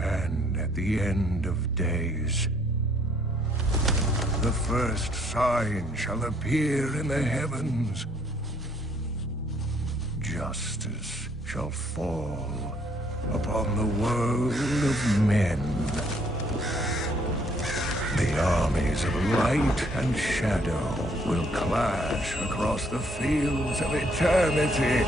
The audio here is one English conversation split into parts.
And at the end of days, the first sign shall appear in the heavens. Justice shall fall upon the world of men. The armies of light and shadow will clash across the fields of eternity.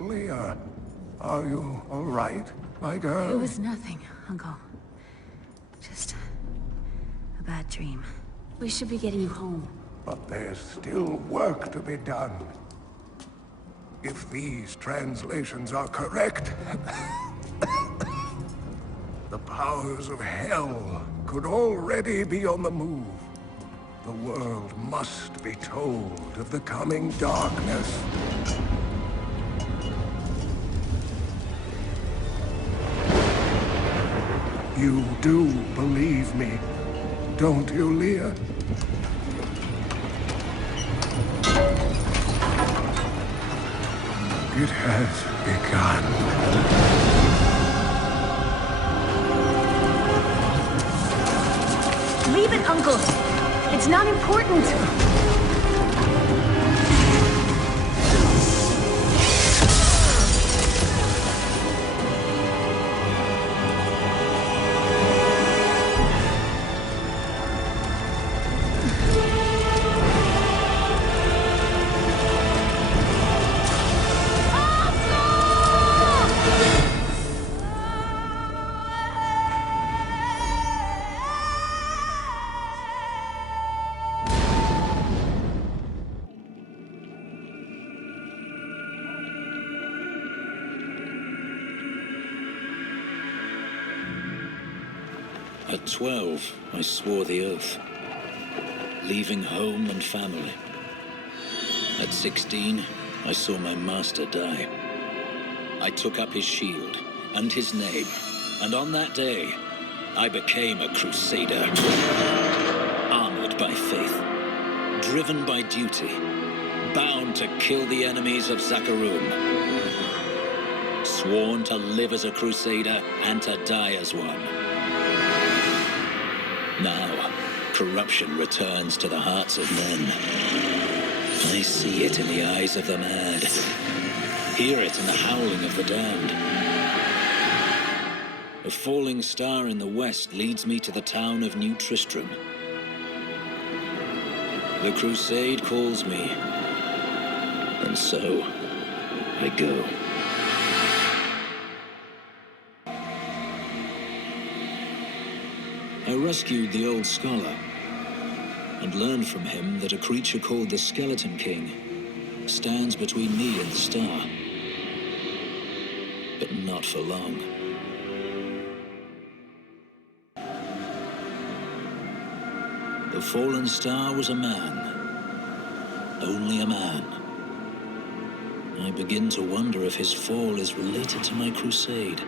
Leah, are you all right, my girl? It was nothing, Uncle. Just a bad dream. We should be getting you home. But there's still work to be done. If these translations are correct, the powers of hell could already be on the move. The world must be told of the coming darkness. You do believe me, don't you, Leah? It has begun. Leave it, Uncle! It's not important! At 12, I swore the oath, leaving home and family. At 16, I saw my master die. I took up his shield and his name, and on that day, I became a crusader. Armored by faith, driven by duty, bound to kill the enemies of Zakharum. Sworn to live as a crusader and to die as one. Now, corruption returns to the hearts of men. I see it in the eyes of the mad. Hear it in the howling of the damned. A falling star in the west leads me to the town of New Tristram. The crusade calls me, and so I go. I rescued the old scholar, and learned from him that a creature called the Skeleton King stands between me and the star. But not for long. The fallen star was a man. Only a man. I begin to wonder if his fall is related to my crusade.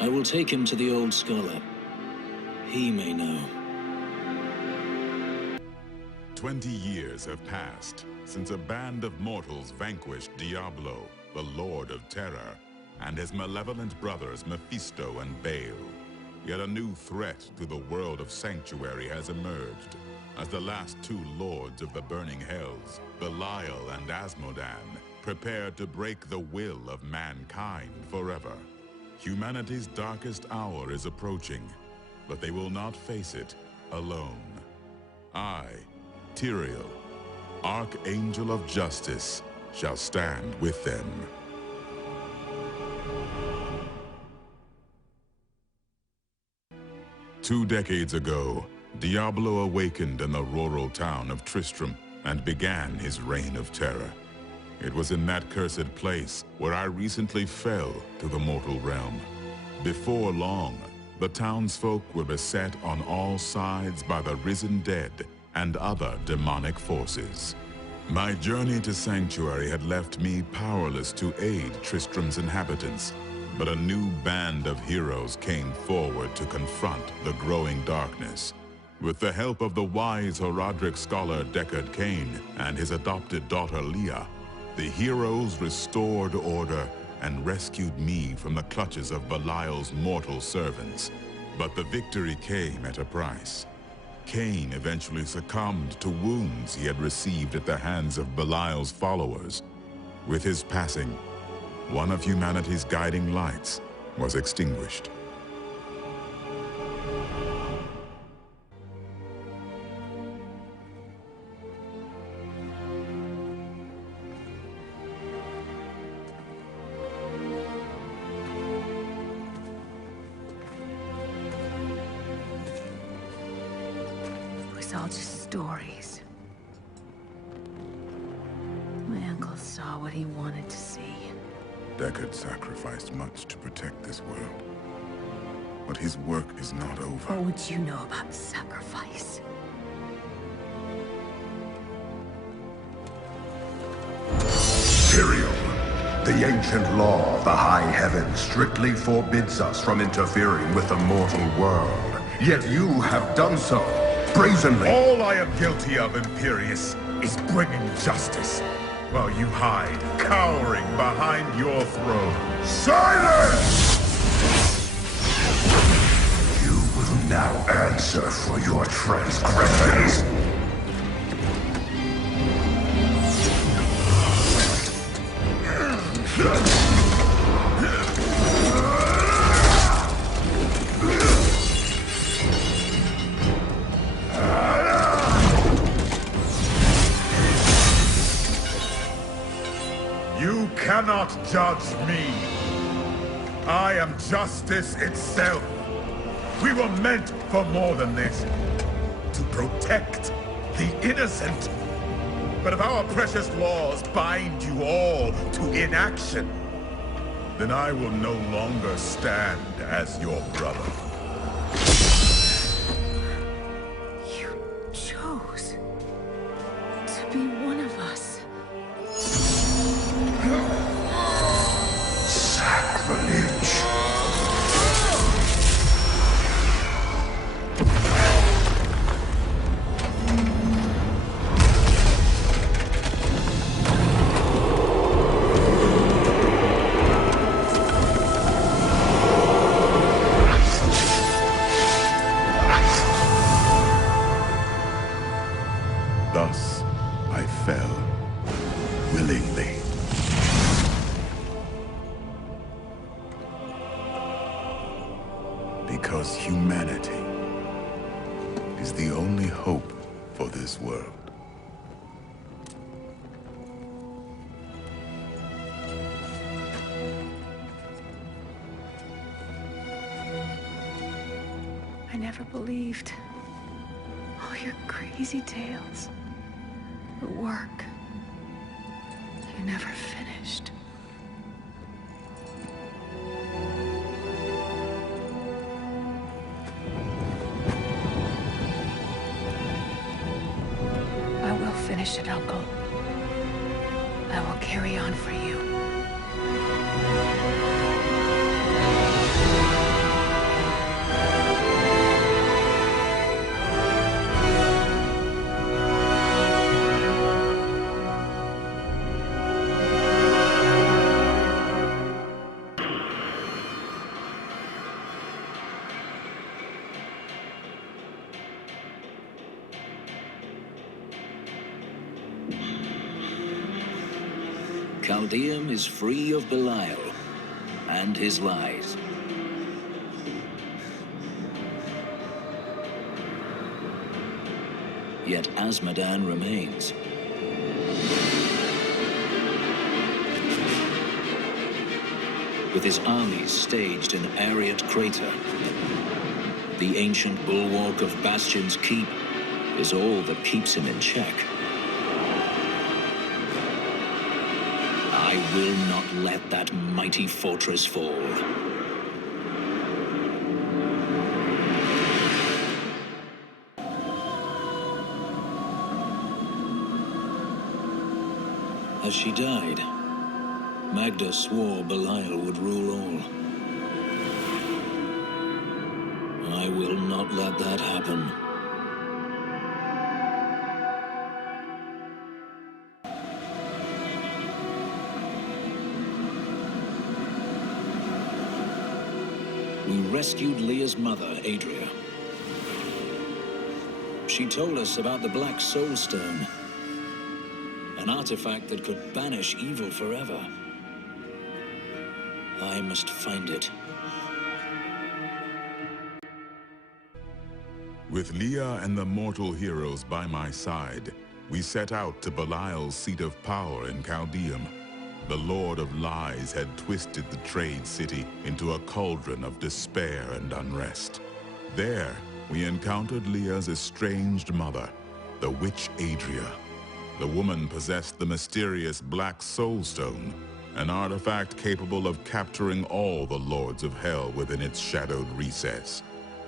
I will take him to the old scholar. He may know. 20 years have passed since a band of mortals vanquished Diablo, the Lord of Terror, and his malevolent brothers Mephisto and Baal. Yet a new threat to the world of Sanctuary has emerged, as the last two lords of the Burning Hells, Belial and Asmodan, prepare to break the will of mankind forever. Humanity's darkest hour is approaching, but they will not face it alone. I, Tyrael, Archangel of Justice, shall stand with them. Two decades ago, Diablo awakened in the rural town of Tristram and began his reign of terror. It was in that cursed place where I recently fell to the mortal realm. Before long, the townsfolk were beset on all sides by the risen dead and other demonic forces. My journey to Sanctuary had left me powerless to aid Tristram's inhabitants, but a new band of heroes came forward to confront the growing darkness. With the help of the wise Horadric scholar Deckard Cain and his adopted daughter Leah, the heroes restored order and rescued me from the clutches of Belial's mortal servants. But the victory came at a price. Cain eventually succumbed to wounds he had received at the hands of Belial's followers. With his passing, one of humanity's guiding lights was extinguished. It was all just stories. My uncle saw what he wanted to see. Deckard sacrificed much to protect this world. But his work is not over. What would you know about sacrifice? Tyrael, the ancient law of the high heavens strictly forbids us from interfering with the mortal world. Yet you have done so, brazenly. All I am guilty of, Imperius, is bringing justice, while you hide, cowering behind your throne. Silence! You will now answer for your transgressions. You cannot judge me. I am justice itself. We were meant for more than this. To protect the innocent. But if our precious laws bind you all to inaction, then I will no longer stand as your brother. You chose to be one of us. Sacrilege. Thus, I fell, willingly. Because humanity is the only hope for this world. I never believed all your crazy tales. The work you never finished. I will finish it, Uncle. I will carry on for you. Chaldeum is free of Belial and his lies. Yet Azmodan remains. With his armies staged in Ariat Crater, The ancient bulwark of Bastion's keep is all that keeps him in check. I will not let that mighty fortress fall. As she died, Magda swore Belial would rule all. I will not let that happen. We rescued Leah's mother, Adria. She told us about the Black Soul Stone, an artifact that could banish evil forever. I must find it. With Leah and the mortal heroes by my side, we set out to Belial's seat of power in Chaldeum. The Lord of Lies had twisted the trade city into a cauldron of despair and unrest. There, we encountered Leah's estranged mother, the witch Adria. The woman possessed the mysterious Black Soul Stone, an artifact capable of capturing all the lords of hell within its shadowed recess.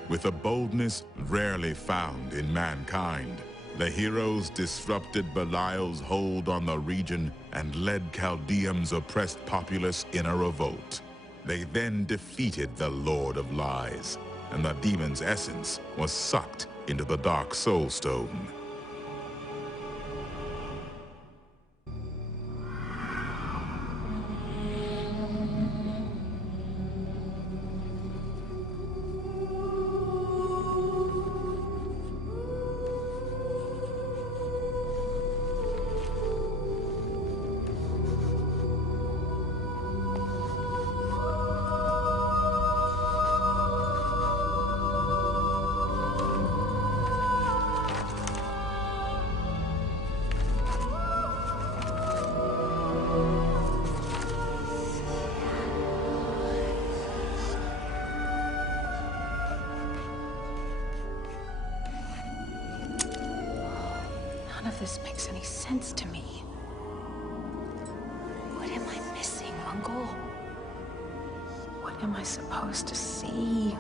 With a boldness rarely found in mankind, the heroes disrupted Belial's hold on the region and led Chaldeum's oppressed populace in a revolt. They then defeated the Lord of Lies, and the demon's essence was sucked into the Dark Soul Stone. None of this makes any sense to me. What am I missing, Uncle? What am I supposed to see?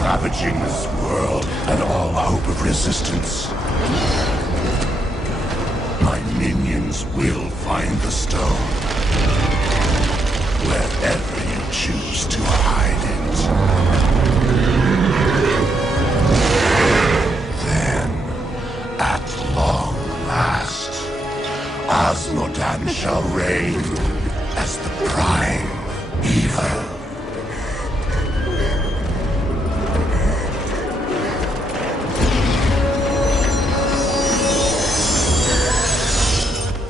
Ravaging this world and all hope of resistance. My minions will find the stone, wherever you choose to hide it. Then, at long last, Osmodan shall reign as the prime evil.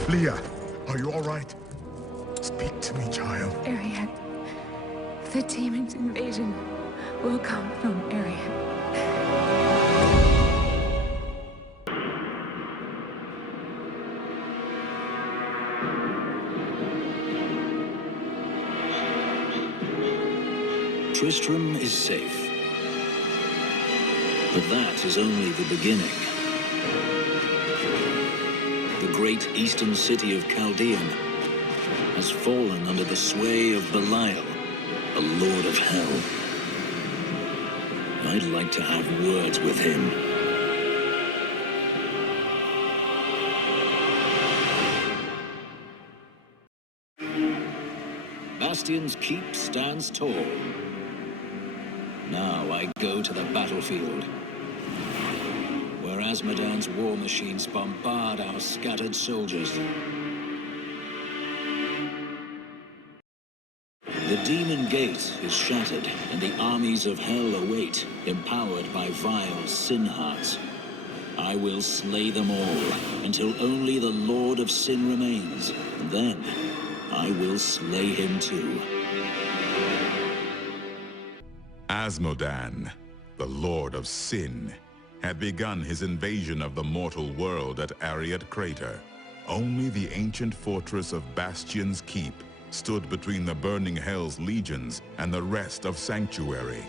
Leah, are you all right? Speak to me, child. Ariad, the demon's invasion will Tristram is safe. But that is only the beginning. The great eastern city of Chaldean has fallen under the sway of Belial, the Lord of Hell. I'd like to have words with him. Bastion's keep stands tall. Now I go to the battlefield, where Azmodan's war machines bombard our scattered soldiers. The Demon Gate is shattered, and the armies of Hell await, empowered by vile sin hearts. I will slay them all, until only the Lord of Sin remains. And then, I will slay him too. Azmodan, the Lord of Sin, had begun his invasion of the mortal world at Ariat Crater. Only the ancient fortress of Bastion's Keep stood between the burning Hell's legions and the rest of Sanctuary.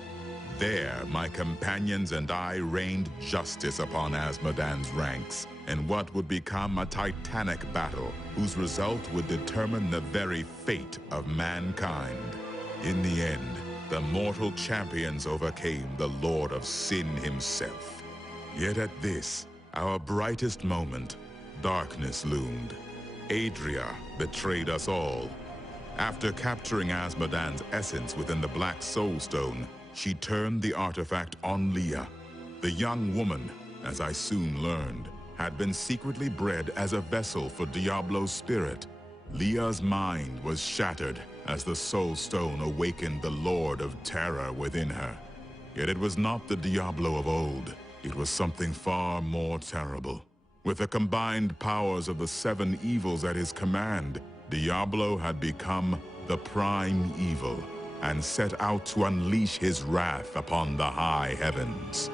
There, my companions and I rained justice upon Azmodan's ranks, in what would become a titanic battle, whose result would determine the very fate of mankind. In the end, the mortal champions overcame the Lord of Sin himself. Yet at this, our brightest moment, darkness loomed. Adria betrayed us all. After capturing Azmodan's essence within the Black Soul Stone, she turned the artifact on Leah. The young woman, as I soon learned, had been secretly bred as a vessel for Diablo's spirit. Leah's mind was shattered as the Soul Stone awakened the Lord of Terror within her. Yet it was not the Diablo of old. It was something far more terrible. With the combined powers of the 7 evils at his command, Diablo had become the prime evil and set out to unleash his wrath upon the high heavens.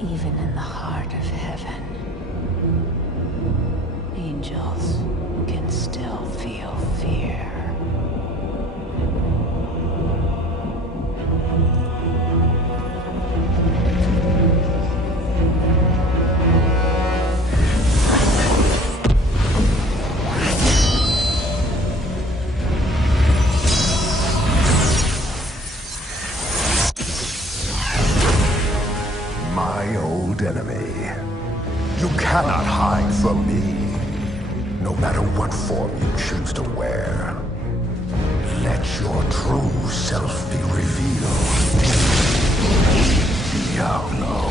Even in the heart of heaven, angels can still feel fear. My old enemy. You cannot hide from me, no matter what form you choose to wear. Let your true self be revealed. Diablo.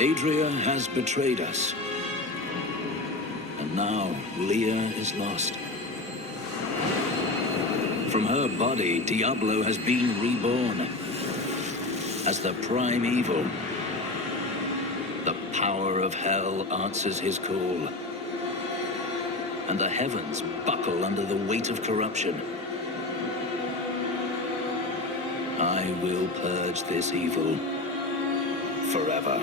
Adria has betrayed us. And now, Leah is lost. From her body, Diablo has been reborn as the prime evil. The power of hell answers his call. And the heavens buckle under the weight of corruption. I will purge this evil forever.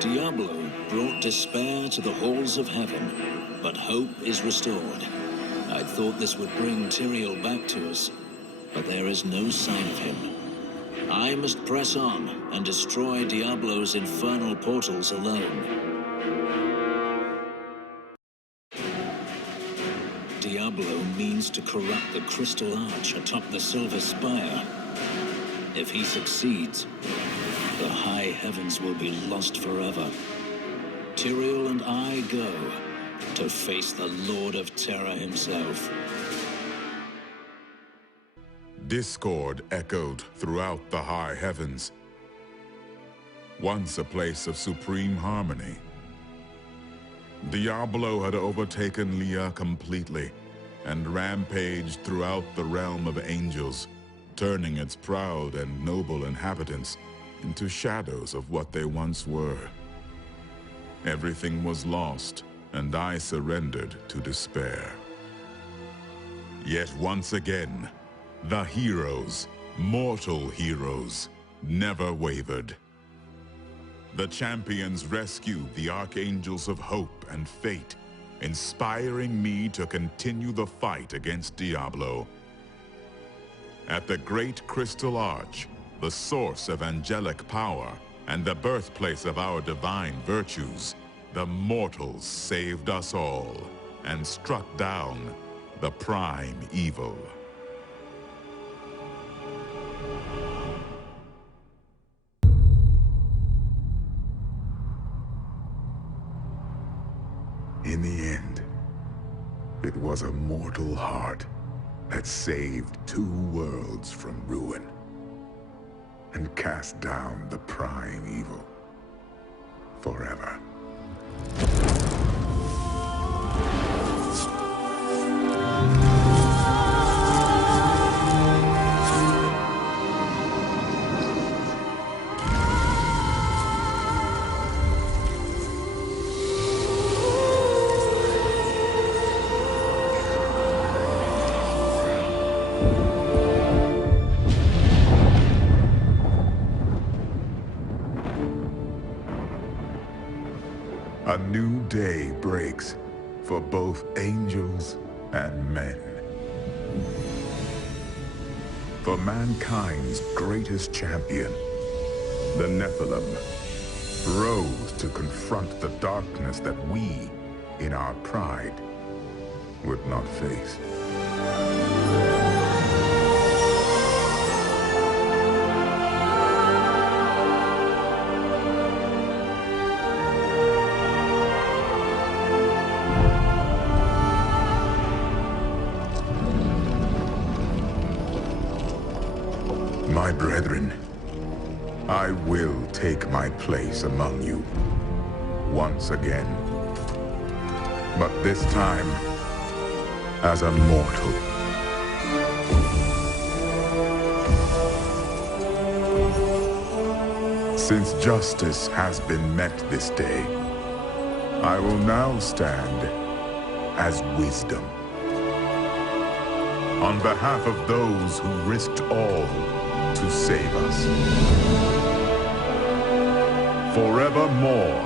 Diablo brought despair to the halls of heaven, but hope is restored. I thought this would bring Tyrael back to us, but there is no sign of him. I must press on and destroy Diablo's infernal portals alone. Diablo means to corrupt the crystal arch atop the silver spire. If he succeeds, the high heavens will be lost forever. Tyrael and I go to face the Lord of Terror himself. Discord echoed throughout the high heavens. Once a place of supreme harmony. Diablo had overtaken Leah completely and rampaged throughout the realm of angels, turning its proud and noble inhabitants into shadows of what they once were. Everything was lost, and I surrendered to despair. Yet once again, the heroes, mortal heroes, never wavered. The champions rescued the archangels of hope and fate, inspiring me to continue the fight against Diablo. At the great crystal arch, the source of angelic power and the birthplace of our divine virtues, the mortals saved us all and struck down the prime evil. In the end, it was a mortal heart that saved 2 worlds from ruin and cast down the prime evil forever. A new day breaks for both angels and men. For mankind's greatest champion, the Nephilim, rose to confront the darkness that we, in our pride, would not face. My brethren, I will take my place among you once again, but this time as a mortal. Since justice has been met this day, I will now stand as wisdom. On behalf of those who risked all to save us. Forevermore,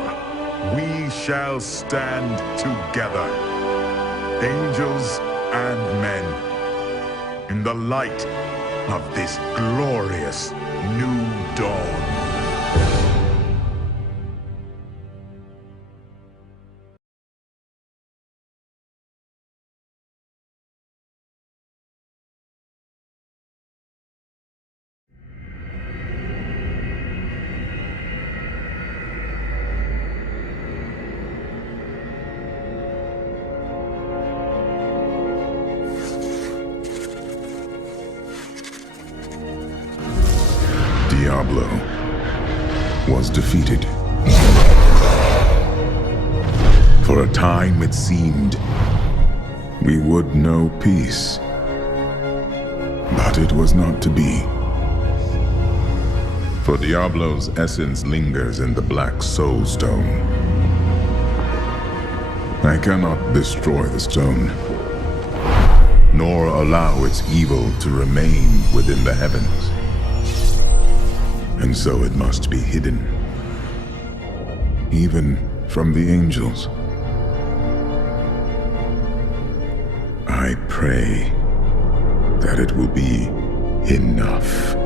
we shall stand together, angels and men, in the light of this glorious new dawn. Diablo was defeated. For a time it seemed we would know peace. But it was not to be. For Diablo's essence lingers in the Black Soul Stone. I cannot destroy the stone, nor allow its evil to remain within the heavens. And so it must be hidden, even from the angels. I pray that it will be enough.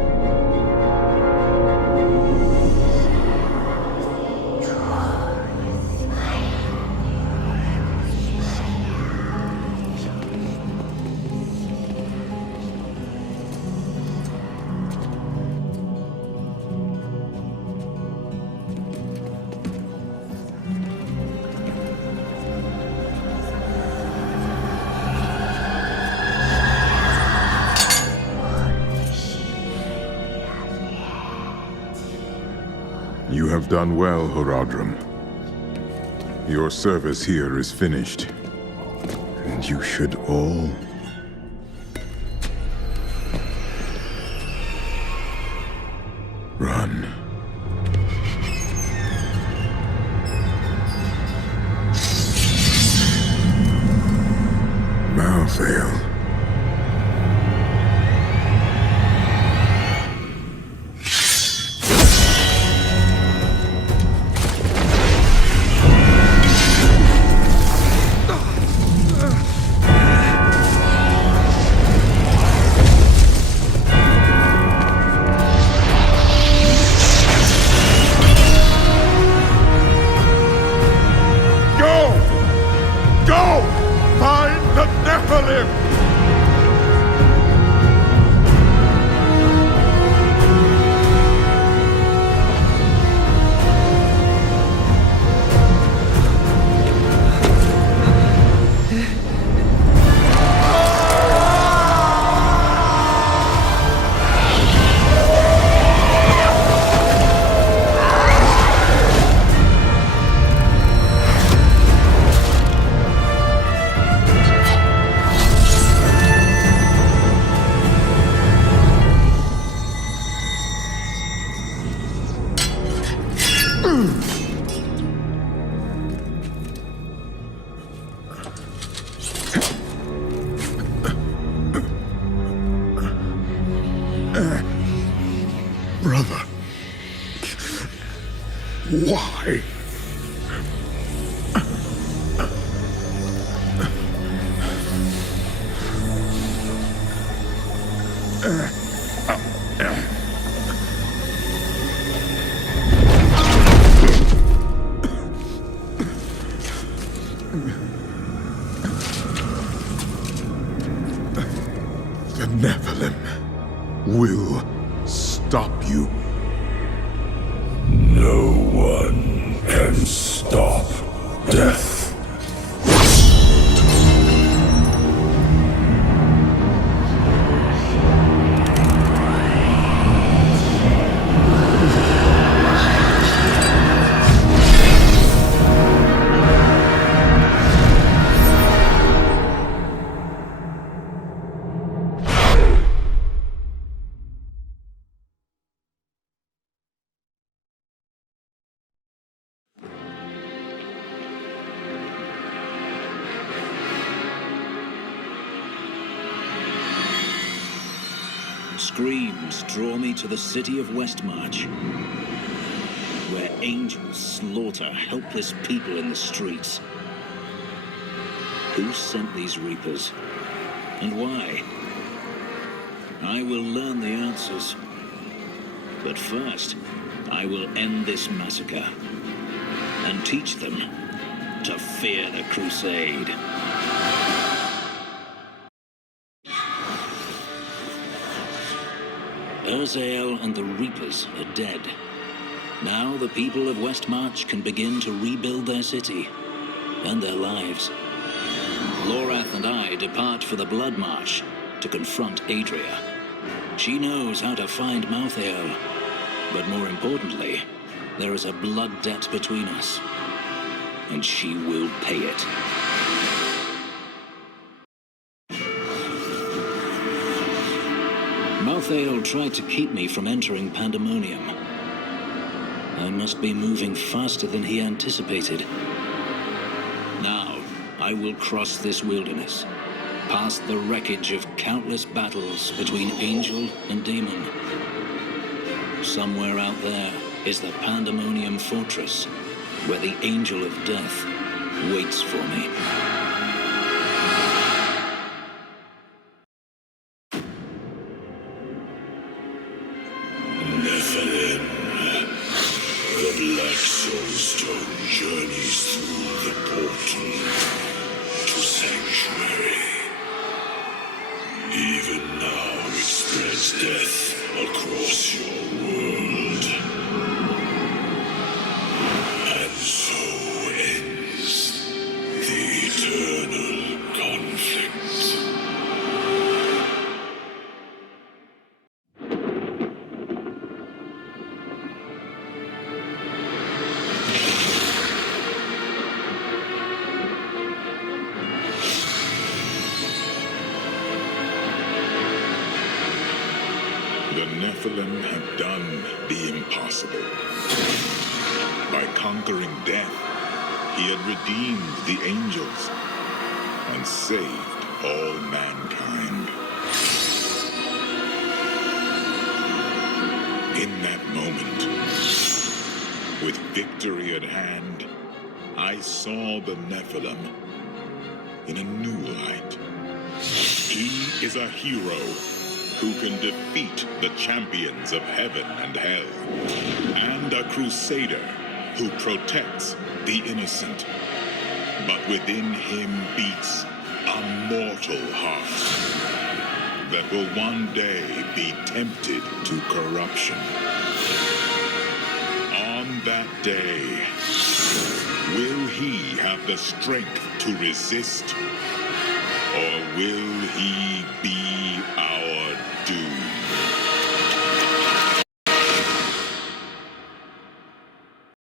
You have done well, Horadrim. Your service here is finished, and you should all run. Malthael. Brother, why? The Nephilim will stop you. No one can stop death. Screams draw me to the city of Westmarch, where angels slaughter helpless people in the streets. Who sent these reapers, and why? I will learn the answers. But first, I will end this massacre, and teach them to fear the crusade. Urzael and the Reapers are dead. Now the people of Westmarch can begin to rebuild their city and their lives. Lorath and I depart for the Blood March to confront Adria. She knows how to find Malthael But more importantly, there is a blood debt between us. And she will pay it. Malthael tried to keep me from entering Pandemonium. I must be moving faster than he anticipated. Now, I will cross this wilderness, past the wreckage of countless battles between angel and demon. Somewhere out there is the Pandemonium Fortress, where the Angel of Death waits for me. Nephilim. The Black Soulstone journeys through the portal to Sanctuary. Even now it spreads death across your world. And so ends the eternal conflict. The Nephilim have done the impossible. By conquering death, he had redeemed the angels and saved all mankind. In that moment, with victory at hand, I saw the Nephilim in a new light. He is a hero who can defeat the champions of heaven and hell, and a crusader who protects the innocent. But within him beats a mortal heart that will one day be tempted to corruption. On that day, will he have the strength to resist, or will he be